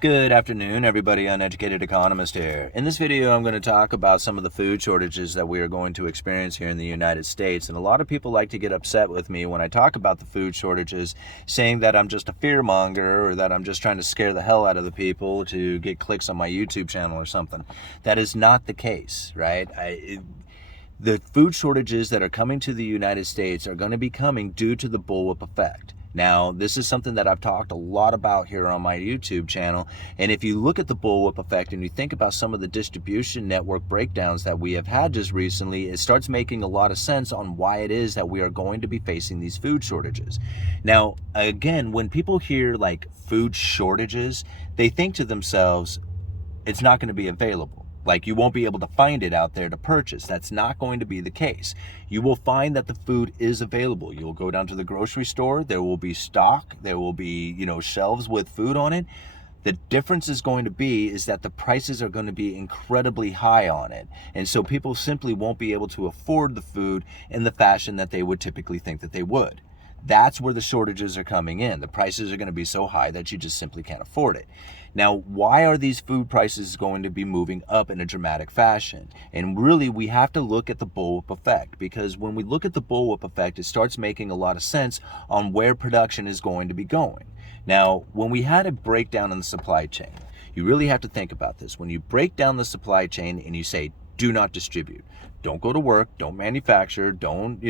Good afternoon, everybody. Uneducated Economist here. In this video, I'm going to talk about some of the food shortages that we are going to experience here in the United States. And a lot of people like to get upset with me when I talk about the food shortages, saying that I'm just a fear monger or that I'm just trying to scare the hell out of the people to get clicks on my YouTube channel or something. That is not the case, right? The food shortages that are coming to the United States are going to be coming due to the Bullwhip Effect. Now, this is something that I've talked a lot about here on my YouTube channel, and if you look at the Bullwhip Effect and you think about some of the distribution network breakdowns that we have had just recently, it starts making a lot of sense on why it is that we are going to be facing these food shortages. Now, again, when people hear like food shortages, they think to themselves, it's not going to be available. Like, you won't be able to find it out there to purchase. That's not going to be the case. You will find that the food is available. You'll go down to the grocery store. There will be stock. There will be, shelves with food on it. The difference is going to be is that the prices are going to be incredibly high on it. And so people simply won't be able to afford the food in the fashion that they would typically think that they would. That's where the shortages are coming in. The prices are going to be so high that you just simply can't afford it. Now, why are these food prices going to be moving up in a dramatic fashion? And really, we have to look at the Bullwhip Effect, because when we look at the Bullwhip Effect, it starts making a lot of sense on where production is going to be going. Now, when we had a breakdown in the supply chain, you really have to think about this. When you break down the supply chain and you say, do not distribute, don't go to work, don't manufacture, don't,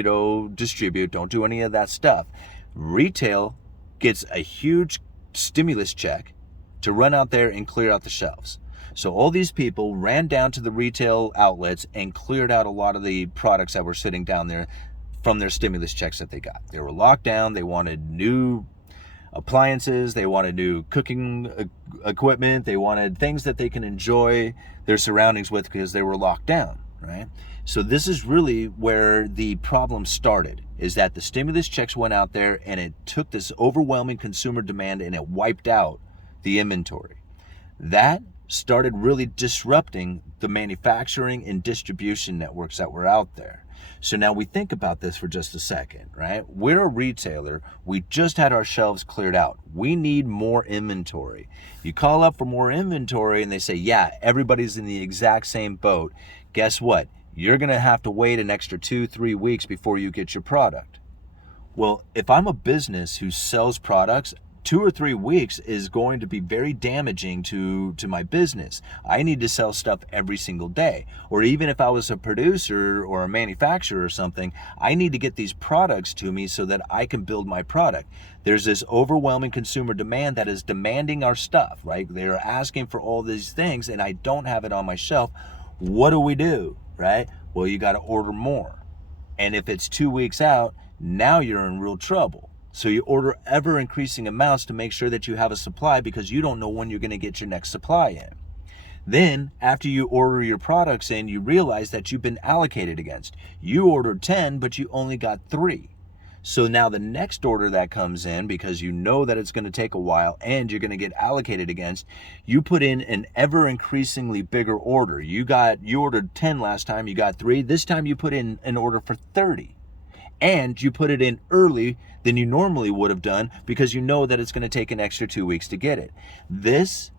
distribute, don't do any of that stuff. Retail gets a huge stimulus check to run out there and clear out the shelves. So all these people ran down to the retail outlets and cleared out a lot of the products that were sitting down there from their stimulus checks that they got. They were locked down. They wanted new appliances. They wanted new cooking equipment. They wanted things that they can enjoy their surroundings with because they were locked down, right? So this is really where the problem started, is that the stimulus checks went out there and it took this overwhelming consumer demand and it wiped out the inventory. That started really disrupting the manufacturing and distribution networks that were out there. So now we think about this for just a second, right? We're a retailer. We just had our shelves cleared out. We need more inventory. You call up for more inventory and they say, yeah, everybody's in the exact same boat. Guess what? You're going to have to wait an extra 2-3 weeks before you get your product. Well, if I'm a business who sells products, 2 or 3 weeks is going to be very damaging to my business. I need to sell stuff every single day. Or even if I was a producer or a manufacturer or something, I need to get these products to me so that I can build my product. There's this overwhelming consumer demand that is demanding our stuff, right? They're asking for all these things and I don't have it on my shelf. What do? Right? Well, you got to order more. And if it's 2 weeks out, now you're in real trouble. So you order ever increasing amounts to make sure that you have a supply because you don't know when you're going to get your next supply in. Then after you order your products in, you realize that you've been allocated against. You ordered 10, but you only got 3. So now the next order that comes in, because you know that it's going to take a while and you're going to get allocated against, you put in an ever increasingly bigger order. You ordered 10 last time, you got 3. This time you put in an order for 30. And you put it in early than you normally would have done because you know that it's going to take an extra 2 weeks to get it. This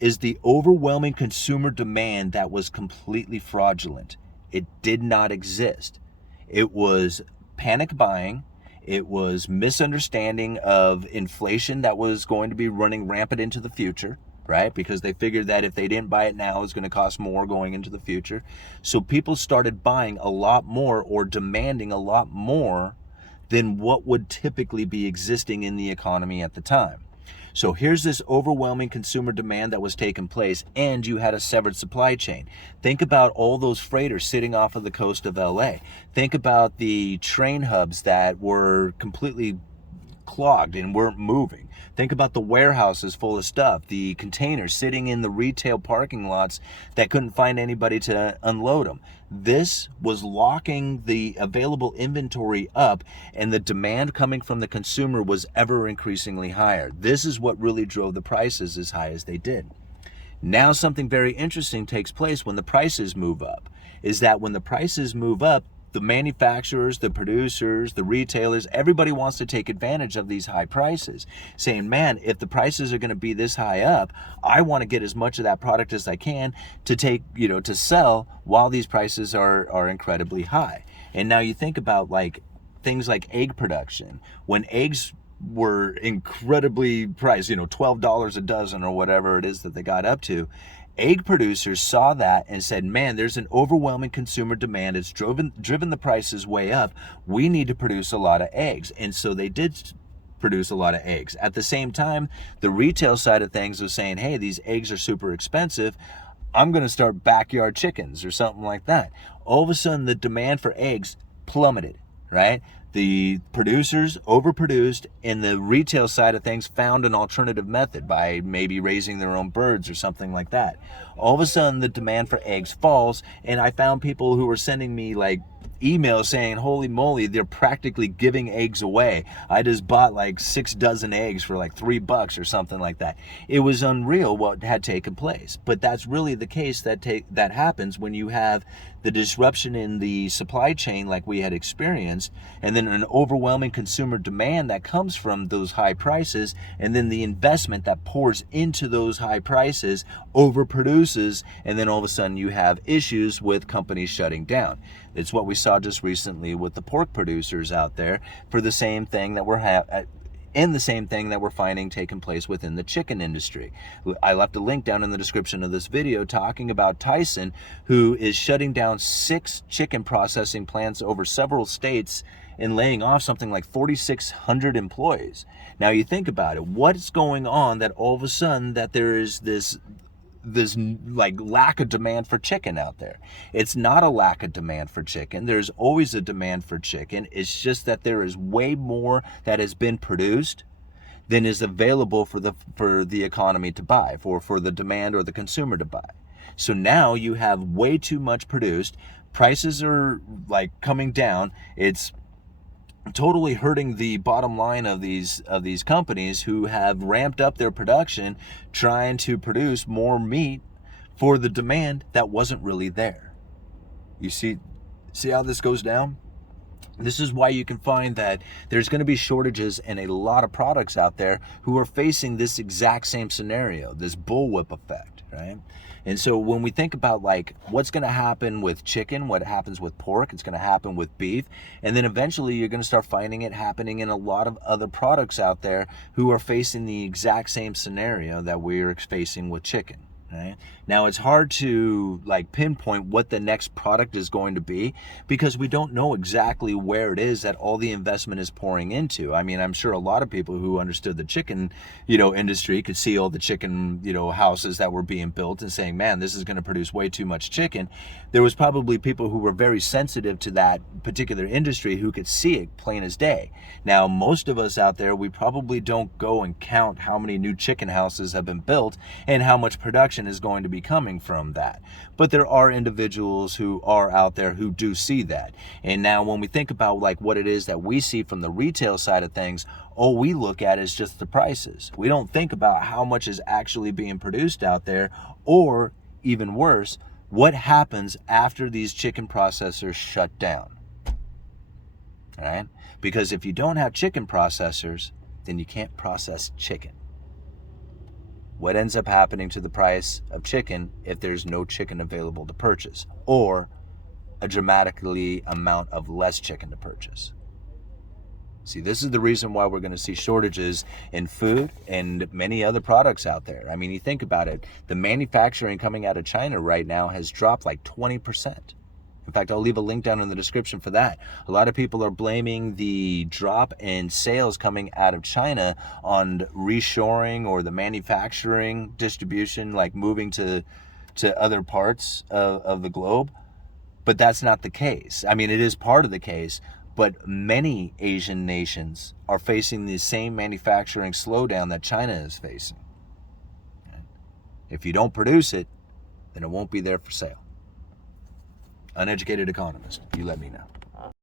is the overwhelming consumer demand that was completely fraudulent. It did not exist. It was panic buying. It was misunderstanding of inflation that was going to be running rampant into the future, right? Because they figured that if they didn't buy it now, it's going to cost more going into the future. So people started buying a lot more or demanding a lot more than what would typically be existing in the economy at the time. So here's this overwhelming consumer demand that was taking place, and you had a severed supply chain. Think about all those freighters sitting off of the coast of LA. Think about the train hubs that were completely clogged and weren't moving. Think about the warehouses full of stuff, the containers sitting in the retail parking lots that couldn't find anybody to unload them. This was locking the available inventory up, and the demand coming from the consumer was ever increasingly higher. This is what really drove the prices as high as they did. Now something very interesting takes place when the prices move up, is that when the prices move up, the manufacturers, the producers, the retailers, everybody wants to take advantage of these high prices, saying, man, if the prices are going to be this high up, I want to get as much of that product as I can to take, to sell while these prices are incredibly high. And now you think about like things like egg production. When eggs were incredibly priced, $12 a dozen or whatever it is that they got up to, egg producers saw that and said, man, there's an overwhelming consumer demand. It's driven the prices way up. We need to produce a lot of eggs. And so they did produce a lot of eggs. At the same time, the retail side of things was saying, hey, these eggs are super expensive. I'm going to start backyard chickens or something like that. All of a sudden, the demand for eggs plummeted, right? The producers overproduced, and the retail side of things found an alternative method by maybe raising their own birds or something like that. All of a sudden, the demand for eggs falls, and I found people who were sending me like emails saying, holy moly, they're practically giving eggs away. I just bought like 6 dozen eggs for like $3 or something like that. It was unreal what had taken place. But that's really the case that happens when you have the disruption in the supply chain like we had experienced, and then an overwhelming consumer demand that comes from those high prices, and then the investment that pours into those high prices overproduces, and then all of a sudden you have issues with companies shutting down. It's what we saw just recently with the pork producers out there for the same thing that we're finding taking place within the chicken industry. I left a link down in the description of this video talking about Tyson, who is shutting down 6 chicken processing plants over several states and laying off something like 4,600 employees. Now you think about it, what's going on that all of a sudden that there is this like lack of demand for chicken out there? It's not a lack of demand for chicken. There's always a demand for chicken. It's just that there is way more that has been produced than is available for the economy to buy, for the demand or the consumer to buy. So now you have way too much produced. Prices are like coming down. It's totally hurting the bottom line of these companies who have ramped up their production trying to produce more meat for the demand that wasn't really there. You see how this goes down? This is why you can find that there's going to be shortages in a lot of products out there who are facing this exact same scenario, this bullwhip effect, right? And so when we think about like what's going to happen with chicken, what happens with pork, it's going to happen with beef, and then eventually you're going to start finding it happening in a lot of other products out there who are facing the exact same scenario that we're facing with chicken. Right? Now it's hard to like pinpoint what the next product is going to be because we don't know exactly where it is that all the investment is pouring into. I mean, I'm sure a lot of people who understood the chicken, industry could see all the chicken, houses that were being built and saying, man, this is going to produce way too much chicken. There was probably people who were very sensitive to that particular industry who could see it plain as day. Now, most of us out there, we probably don't go and count how many new chicken houses have been built and how much production is going to be coming from that. But there are individuals who are out there who do see that. And now when we think about like what it is that we see from the retail side of things, all we look at is just the prices. We don't think about how much is actually being produced out there, or even worse, what happens after these chicken processors shut down. All right? Because if you don't have chicken processors, then you can't process chicken. What ends up happening to the price of chicken if there's no chicken available to purchase, or a dramatically amount of less chicken to purchase? See, this is the reason why we're going to see shortages in food and many other products out there. I mean, you think about it, the manufacturing coming out of China right now has dropped like 20%. In fact, I'll leave a link down in the description for that. A lot of people are blaming the drop in sales coming out of China on reshoring or the manufacturing distribution, like moving to other parts of the globe. But that's not the case. I mean, it is part of the case, but many Asian nations are facing the same manufacturing slowdown that China is facing. If you don't produce it, then it won't be there for sale. Uneducated Economist, you let me know.